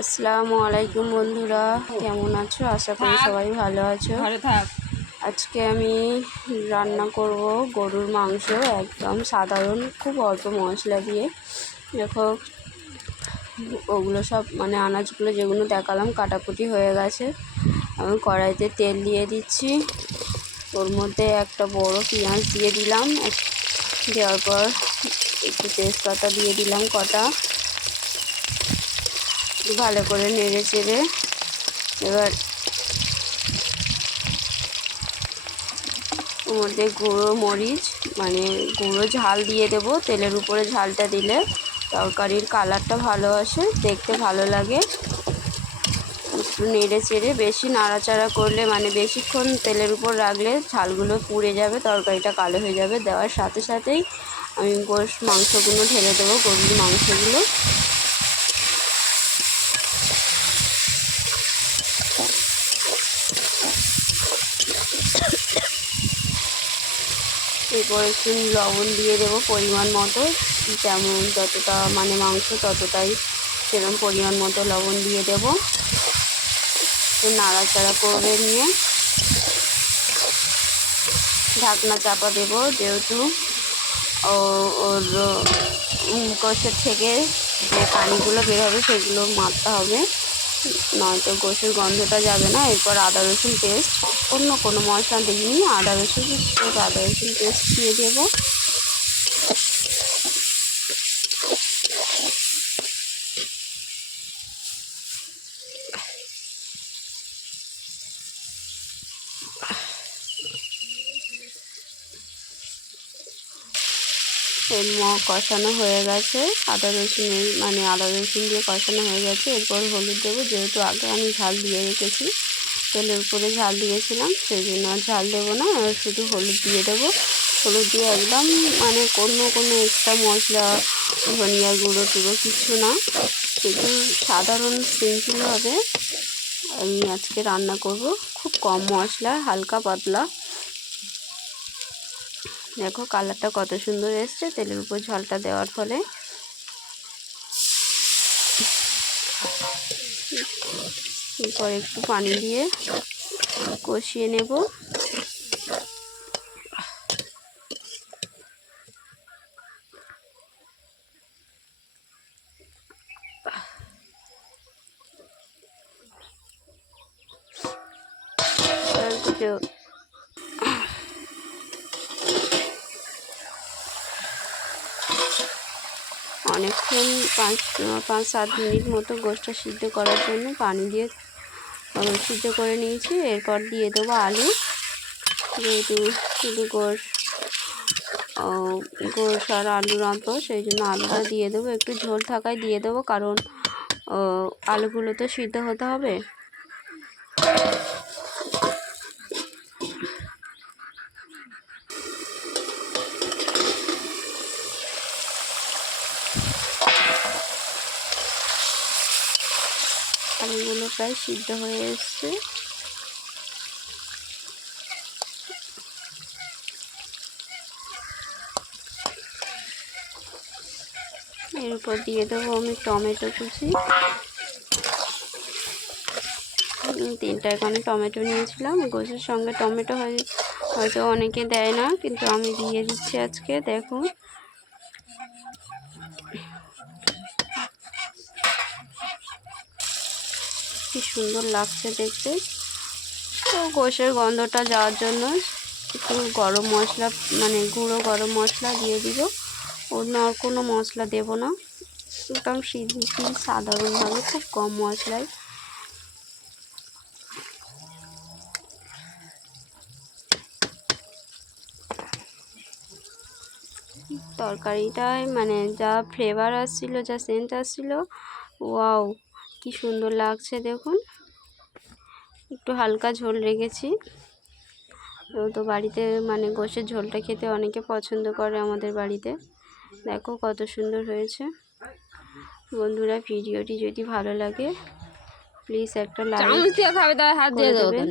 আসসালামু আলাইকুম বন্ধুরা, কেমন আছো? আশা করি সবাই ভালো আছো। আজকে আমি রান্না করব গরুর মাংস, একদম সাধারণ, খুব অল্প মশলা দিয়ে। দেখো ওগুলো সব মানে আনাজগুলো যেগুলো দেখালাম কাটাকুটি হয়ে গেছে। আমি কড়াইতে তেল দিয়ে দিচ্ছি, ওর মধ্যে একটা বড় পেঁয়াজ দিয়ে দিলাম, দেওয়ার পর একটু তেজপাতা দিয়ে দিলাম কটা, ভালো করে নেড়ে চেড়ে এবার ওর মধ্যে গুঁড়ো মরিচ মানে গুঁড়ো ঝাল দিয়ে দেবো। তেলের উপরে ঝালটা দিলে তরকারির কালারটা ভালো আসে, দেখতে ভালো লাগে। একটু নেড়ে চেড়ে, বেশি নাড়াচাড়া করলে মানে বেশিক্ষণ তেলের উপর রাখলে ঝালগুলো পুড়ে যাবে, তরকারিটা কালো হয়ে যাবে। দেওয়ার সাথে সাথেই আমি মাংসগুলো ঢেলে দেবো, গরুর মাংসগুলো। এরপর একটু লবণ দিয়ে দেবো পরিমাণ মতো, যেমন যতটা মানে মাংস ততটাই সেরকম পরিমাণ মতো লবণ দিয়ে দেবো। নাড়াচাড়া করে নিয়ে ঢাকনা চাপা দেবো, যেহেতু ওর গোশের থেকে যে পানিগুলো বের হবে সেগুলো মারতে হবে, নয়তো গোশের গন্ধটা যাবে না। এরপর আদা রসুন পেস্ট, অন্য কোনো মশলা দিইনি, আদা রসুন পেস্ট দিয়ে দেবো। কষানো হয়ে গেছে, আদা রসুন দিয়ে কষানো হয়ে গেছে। এরপর হলুদ দেবো, যেহেতু আগে আমি ঝাল দিয়ে রেখেছি, তেলের উপরে ঝাল দিয়েছিলাম, সেই জন্য আর ঝাল দেবো না, শুধু হলুদ দিয়ে দেবো। হলুদ দিয়ে একদম মানে কোনো এক্সট্রা মশলা, ধনিয়া গুঁড়ো টুড়ো কিছু না, শুধু সাধারণ সিম্পলভাবে আমি আজকে রান্না করব, খুব কম মশলা, হালকা পাতলা। দেখো কালারটা কত সুন্দর এসছে তেলের উপর ঝালটা দেওয়ার ফলে। এরপর একটু পানি দিয়ে কষিয়ে নেব। অনেকক্ষণ 5-7 মিনিট মতো গোশটা সিদ্ধ করার জন্য পানি দিয়ে সিদ্ধ করে নিয়েছি। এরপর দিয়ে দেবো আলু, যেহেতু শুধু গোশ আর আলু রাঁধবো, সেই জন্য আলুটা দিয়ে দেবো, একটু ঝোল থাকায় দিয়ে দেবো, কারণ আলুগুলো তো সিদ্ধ হতে হবে। আলুগুলো প্রায় সিদ্ধ হয়ে এসছে। এর উপর দিয়ে দেবো আমি টমেটো কুচি, 3টা এখানে টমেটো নিয়েছিলাম। গোশের সঙ্গে টমেটো হয়তো অনেকে দেয় না, কিন্তু আমি দিয়ে দিচ্ছি আজকে। দেখুন কি সুন্দর লাগছে দেখতে। তো গোশের গন্ধটা যাওয়ার জন্য একটু গরম মশলা মানে গুঁড়ো গরম মশলা দিয়ে দিব, অন্য আর কোনো মশলা দেব না, একদম সিম্পল সাধারণভাবে খুব কম মশলায়। তরকারিটায় মানে যা ফ্লেভার আসছিল, যা সেন্ট আসছিল, ওয়াও কি সুন্দর লাগছে দেখুন। একটু হালকা ঝোল রেখেছি, তো বাড়িতে মানে গোশের ঝোলটা খেতে অনেকে পছন্দ করে আমাদের বাড়িতে। দেখো কত সুন্দর হয়েছে। বন্ধুরা, ভিডিওটি যদি ভালো লাগে প্লিজ একটা লাইক করে দেবেন।